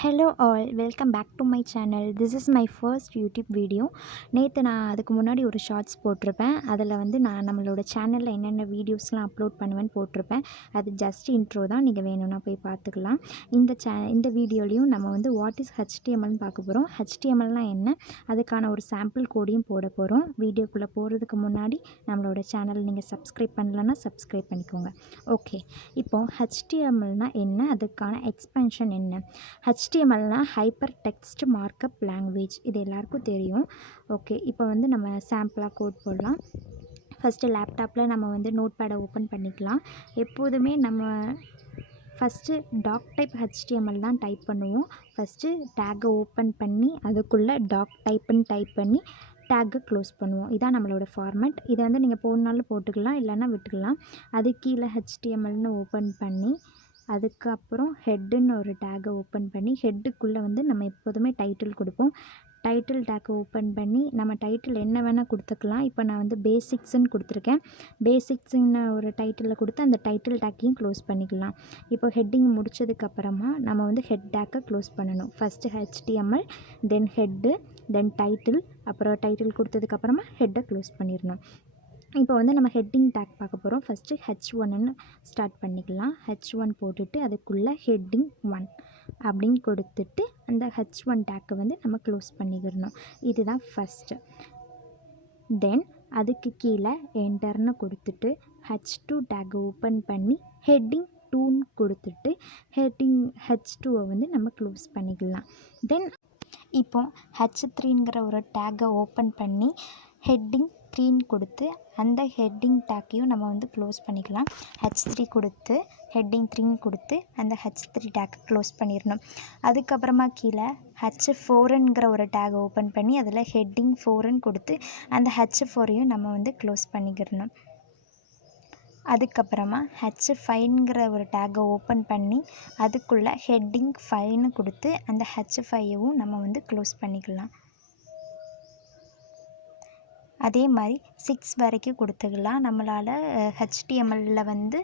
Hello all, welcome back to my channel. This is my first YouTube video. நேற்று நான் அதுக்கு முன்னாடி ஒரு ஷார்ட்ஸ் போட்டிருப்பேன். அதில் வந்து நான் நம்மளோட சேனலில் என்னென்ன வீடியோஸ்லாம் அப்லோட் பண்ணுவேன்னு போட்டிருப்பேன். அது ஜஸ்ட் இன்ட்ரோ தான், நீங்கள் வேணும்னா போய் பார்த்துக்கலாம். இந்த வீடியோலையும் நம்ம வந்து வாட் இஸ் ஹெச்டிஎம்எல்னு பார்க்க போகிறோம். ஹெச்டிஎம்எல்னால் என்ன, அதுக்கான ஒரு சாம்பிள் கோடையும் போட போகிறோம். வீடியோக்குள்ளே போகிறதுக்கு முன்னாடி நம்மளோட சேனல் நீங்கள் சப்ஸ்கிரைப் பண்ணலன்னா சப்ஸ்கிரைப் பண்ணிக்கோங்க. ஓகே, இப்போது ஹெச்டிஎம்எல்னால் என்ன, அதுக்கான எக்ஸ்பென்ஷன் என்ன. HTMLனா ஹைப்பர் டெக்ஸ்ட் மார்க்கப் லாங்குவேஜ், இது எல்லாருக்கும் தெரியும். ஓகே, இப்போ வந்து நம்ம சாம்பிளாக கோட் போடலாம். ஃபஸ்ட்டு லேப்டாப்பில் நம்ம வந்து நோட் பேடை ஓப்பன் பண்ணிக்கலாம். எப்போதுமே நம்ம ஃபஸ்ட்டு டாக் டைப் HTML தான் டைப் பண்ணுவோம். ஃபஸ்ட்டு டேக்கை ஓப்பன் பண்ணி அதுக்குள்ளே டாக் டைப் பண்ணி டேக்கை க்ளோஸ் பண்ணுவோம். இதான் நம்மளோட ஃபார்மேட். இதை வந்து நீங்கள் போடனாலும் போட்டுக்கலாம், இல்லைன்னா விட்டுக்கலாம். அது கீழே HTMLனு ஓப்பன் பண்ணி அதுக்கப்புறம் ஹெட்டுன்னு ஒரு டேக்கை ஓப்பன் பண்ணி ஹெட்டுக்குள்ளே வந்து நம்ம எப்போதுமே டைட்டில் கொடுப்போம். டைட்டில் டேக்கை ஓப்பன் பண்ணி நம்ம டைட்டில் என்ன வேணால் கொடுத்துக்கலாம். இப்போ நான் வந்து பேசிக்ஸ்ன்னு கொடுத்துருக்கேன். பேசிக்ஸுன்னு ஒரு டைட்டிலில் கொடுத்து அந்த டைட்டில் டேக்கையும் க்ளோஸ் பண்ணிக்கலாம். இப்போ ஹெட்டிங் முடித்ததுக்கப்புறமா நம்ம வந்து ஹெட் டேக்கை க்ளோஸ் பண்ணணும். ஃபஸ்ட்டு HTML, தென் ஹெட்டு, தென் டைட்டில், அப்புறம் டைட்டில் கொடுத்ததுக்கப்புறமா ஹெட்டை க்ளோஸ் பண்ணிடணும். இப்போ வந்து நம்ம ஹெட்டிங் டேக் பார்க்க போகிறோம். ஃபஸ்ட்டு H1ன்னு ஸ்டார்ட் பண்ணிக்கலாம். H1 போட்டுட்டு அதுக்குள்ளே ஹெட்டிங் 1 அப்படின்னு கொடுத்துட்டு அந்த H1 டேக்கை வந்து நம்ம க்ளோஸ் பண்ணிக்கிறணும். இதுதான் ஃபஸ்ட்டு. தென் அதுக்கு கீழே என்டர்னு கொடுத்துட்டு H2 டேக்கை ஓப்பன் பண்ணி ஹெட்டிங் 2ன்னு கொடுத்துட்டு ஹெட்டிங் H2வை வந்து நம்ம க்ளோஸ் பண்ணிக்கலாம். தென் இப்போ H3ங்கிற ஒரு டேக்கை ஓப்பன் பண்ணி ஹெட்டிங் 3ன்னு கொடுத்து அந்த ஹெட்டிங் டேக்கையும் நம்ம வந்து க்ளோஸ் பண்ணிக்கலாம். H3 கொடுத்து ஹெட்டிங் 3ன்னு கொடுத்து அந்த H3 டேக்கை க்ளோஸ் பண்ணிடணும். அதுக்கப்புறமா கீழே H4ங்கிற ஒரு டேக்கை ஓப்பன் பண்ணி அதில் ஹெட்டிங் 4ன்னு கொடுத்து அந்த H4ஐயும் நம்ம வந்து க்ளோஸ் பண்ணிக்கிறணும். அதுக்கப்புறமா H5ங்கிற ஒரு டேக்கை ஓப்பன் பண்ணி அதுக்குள்ளே ஹெட்டிங் 5ன்னு கொடுத்து அந்த H5வும் நம்ம வந்து க்ளோஸ் பண்ணிக்கலாம். அதே மாதிரி 6 வரைக்கும் கொடுத்துக்கலாம். நம்மளால் HTMLல வந்து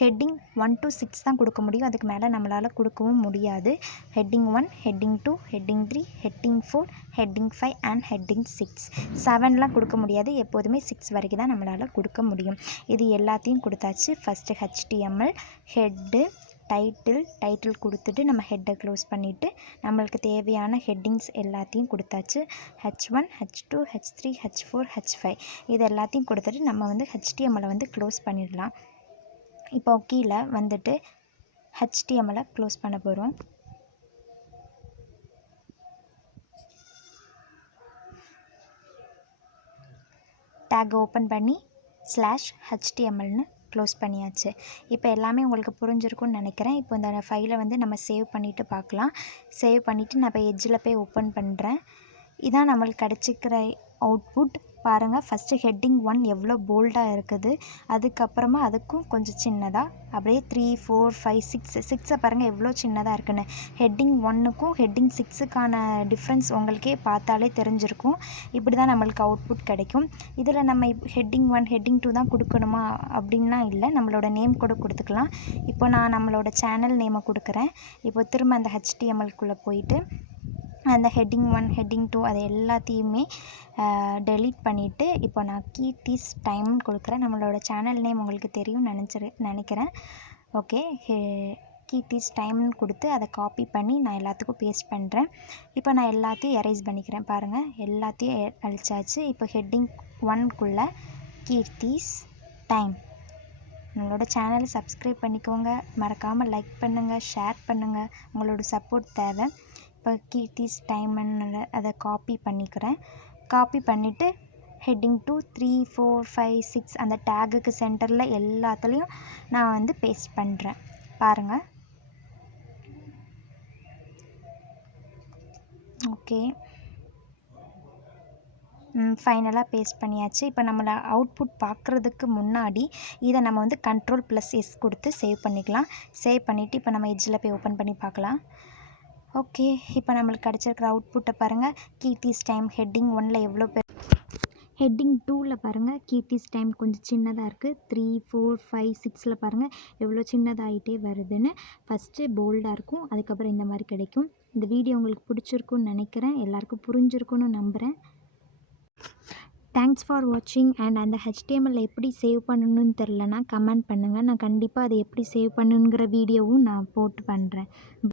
ஹெட்டிங் 1 to 6 தான் கொடுக்க முடியும். அதுக்கு மேலே நம்மளால் கொடுக்கவும் முடியாது. Heading 1, heading 2, heading 3, heading 4, heading 5 and heading 6. 7லாம் கொடுக்க முடியாது. எப்போதுமே 6 வரைக்கும் தான் நம்மளால் கொடுக்க முடியும். இது எல்லாத்தையும் கொடுத்தாச்சு. ஃபஸ்ட்டு HTML, ஹெட்டு, டைட்டில் கொடுத்துட்டு நம்ம ஹெட்டை க்ளோஸ் பண்ணிவிட்டு நம்மளுக்கு தேவையான ஹெட்டிங்ஸ் எல்லாத்தையும் கொடுத்தாச்சு. H1, H2, H3, H4, H5 இது எல்லாத்தையும் கொடுத்துட்டு நம்ம வந்து HTMLை வந்து க்ளோஸ் பண்ணிடலாம். இப்போ கீழே வந்துட்டு HTMLை க்ளோஸ் பண்ண போகிறோம். டேக் ஓப்பன் பண்ணி /HTMLனு க்ளோஸ் பண்ணியாச்சு. இப்போ எல்லாமே உங்களுக்கு புரிஞ்சிருக்கும்னு நினைக்கிறேன். இப்போ இந்த ஃபைலை வந்து நம்ம சேவ் பண்ணிவிட்டு பார்க்கலாம். சேவ் பண்ணிவிட்டு நான் இப்போ எட்ஜில் போய் ஓப்பன் பண்ணுறேன். இதான் நம்மளுக்கு கிடச்சிக்கிற அவுட்புட் பாருங்கள். ஃபஸ்ட்டு ஹெட்டிங் 1 எவ்வளோ போல்டாக இருக்குது. அதுக்கப்புறமா அதுக்கும் கொஞ்சம் சின்னதாக அப்படியே 3, 4, 5, 6 பாருங்கள் எவ்வளோ சின்னதாக இருக்குன்னு. ஹெட்டிங் 1க்கும் ஹெட்டிங் 6க்கான டிஃப்ரென்ஸ் உங்களுக்கே பார்த்தாலே தெரிஞ்சிருக்கும். இப்படி தான் நம்மளுக்கு அவுட்புட் கிடைக்கும். இதில் நம்ம ஹெட்டிங் 1, ஹெட்டிங் 2 தான் கொடுக்கணுமா அப்படின்லாம் இல்லை, நம்மளோட நேம் கூட கொடுத்துக்கலாம். இப்போ நான் நம்மளோட சேனல் நேமை கொடுக்குறேன். இப்போ திரும்ப அந்த HTMLக்குள்ளே போயிட்டு அந்த ஹெட்டிங் 1, ஹெட்டிங் 2 அது எல்லாத்தையுமே டெலீட் பண்ணிவிட்டு இப்போ நான் கீர்த்திஸ் டைம்னு கொடுக்குறேன். நம்மளோட சேனல் நேம் உங்களுக்கு தெரியும் நினைக்கிறேன். ஓகே, கீர்த்திஸ் டைம்னு கொடுத்து அதை காப்பி பண்ணி நான் எல்லாத்துக்கும் பேஸ்ட் பண்ணுறேன். இப்போ நான் எல்லாத்தையும் எரேஸ் பண்ணிக்கிறேன். பாருங்கள், எல்லாத்தையும் அழிச்சாச்சு. இப்போ ஹெட்டிங் 1க்குள்ளே கீர்த்திஸ் டைம். நம்மளோட சேனலை சப்ஸ்கிரைப் பண்ணிக்கோங்க. மறக்காமல் லைக் பண்ணுங்கள், ஷேர் பண்ணுங்கள். உங்களோட சப்போர்ட் தேவை. இப்போ கீர்த்திஸ் டைம்னு அதை காப்பி பண்ணிக்கிறேன். காப்பி பண்ணிவிட்டு ஹெட்டிங் 2, 3, 4, 5, 6 அந்த டேகுக்கு சென்டரில் எல்லாத்துலேயும் நான் வந்து பேஸ்ட் பண்ணுறேன். பாருங்கள். ஓகே, ஃபைனலாக பேஸ்ட் பண்ணியாச்சு. இப்போ நம்மளை அவுட்புட் பார்க்குறதுக்கு முன்னாடி இதை நம்ம வந்து Ctrl+S கொடுத்து சேவ் பண்ணிக்கலாம். சேவ் பண்ணிவிட்டு இப்போ நம்ம எட்ஜில் போய் ஓப்பன் பண்ணி பார்க்கலாம். ஓகே, இப்போ நம்மளுக்கு கிடச்சிருக்கிற அவுட்புட்டை பாருங்கள். கீர்த்திஸ் டைம் ஹெட்டிங் 1ல் எவ்வளோ ஹெட்டிங் 2ல் பாருங்கள் கீர்த்திஸ் டைம் கொஞ்சம் சின்னதாக இருக்குது. 3, 4, 5, 6ல் பாருங்கள் எவ்வளோ சின்னதாகிட்டே வருதுன்னு. ஃபஸ்ட்டு போல்டாக இருக்கும், அதுக்கப்புறம் இந்த மாதிரி கிடைக்கும். இந்த வீடியோ உங்களுக்கு பிடிச்சிருக்குன்னு நினைக்கிறேன், எல்லாருக்கும் புரிஞ்சிருக்குன்னு நம்புகிறேன். தேங்க்ஸ் ஃபார் வாட்சிங். அண்ட் அந்த HTML எப்படி சேவ் பண்ணணும்னு தெரிலனா கமெண்ட் பண்ணுங்கள். நான் கண்டிப்பாக அதை எப்படி சேவ் பண்ணணுங்கிற வீடியோவும் நான் போட்டு பண்ணுறேன்.